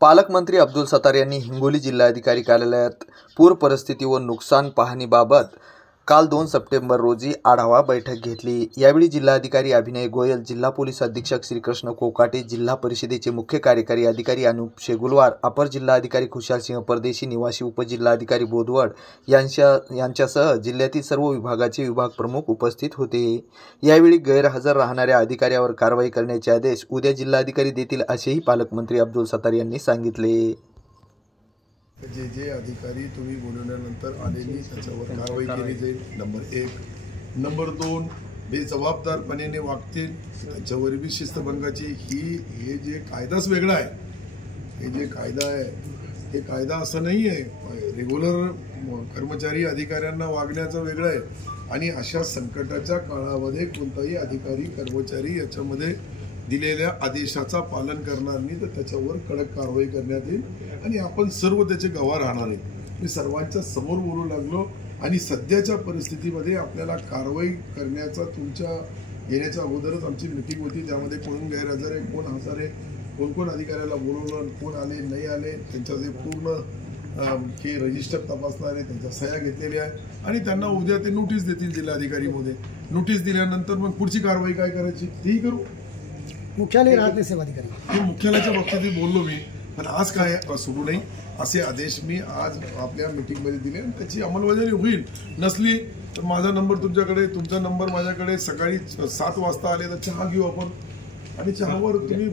पालकमंत्री अब्दुल सत्तार यांनी हिंगोली जिल्हाधिकारी कार्यालयात पूर परिस्थिती व नुकसान पाहणीबाबत काल 2 सप्टेंबर रोजी आढावा बैठक घेतली। यावेळी जिल्हाधिकारी अभिनय गोयल, जिल्हा पोलीस अधीक्षक श्रीकृष्ण कोकाटे, जिल्हा परिषदेचे मुख्य कार्यकारी अधिकारी अनुप शेगुलवार, अपर जिल्हाधिकारी खुशाल सिंह परदेशी, निवासी उपजिल्हाधिकारी बोदवड यांच्यासह जिल्ह्यातील सर्व विभागाचे विभाग प्रमुख उपस्थित होते। यावेळी गैरहजर राहणाऱ्या अधिकाऱ्यावर कारवाई करण्याचे आदेश उद्या जिल्हाधिकारी देतील असेही पालकमंत्री अब्दुल सत्तार यांनी सांगितले। जे अधिकारी तुम्ही बोलवल्यानंतर आलेली त्याच्यावर कारवाई केली जाईल। नंबर 1। नंबर 2, बेजबाबदारपणे वागतील त्यांच्यावर बी शिस्तभंगाची हे जे कायदाच वेगळा आहे, हे जे कायदा आहे हे कायदा असं नाही आहे। रेग्युलर कर्मचारी अधिकाऱ्यांना वागण्याचं वेगळं आहे आणि अशा संकटाच्या काळामध्ये कोणताही अधिकारी कर्मचारी याच्यामध्ये दिलेल्या आदेशाचा पालन करणार नाही तर त्याच्यावर कडक कारवाई करण्यात येईल आणि आपण सर्व त्याचे गवाह राहणार आहे। मी सर्वांच्या समोर बोलू लागलो आणि सध्याच्या परिस्थितीमध्ये आपल्याला कारवाई करण्याचा तुमच्या येण्याच्या अगोदरच आमची मीटिंग होती, त्यामध्ये कोण गैरहजर आहे, कोण हजर आहे, कोण अधिकाऱ्याला बोलवलं, कोण आले नाही आले, त्यांच्या जे पूर्ण हे रजिस्टर तपासणार आहे, त्यांच्या सह्या घेतलेल्या आहे आणि त्यांना उद्या ते नोटीस देतील जिल्हाधिकारीमध्ये। नोटीस दिल्यानंतर मग पुढची कारवाई काय करायची तीही करू। मुख्यालय राहत नाही सेवाधिकारी, हे मुख्यालयाच्या बाबतीत बोललो मी, पण आज काय सुरू नाही असे आदेश मी आज आपल्या मीटिंगमध्ये दिले आणि त्याची अंमलबजावणी होईल। नसली तर माझा नंबर तुमच्याकडे, तुमचा नंबर माझ्याकडे, सकाळी 7 वाजता आले तर चहा घेऊ आपण आणि चहावर तुम्ही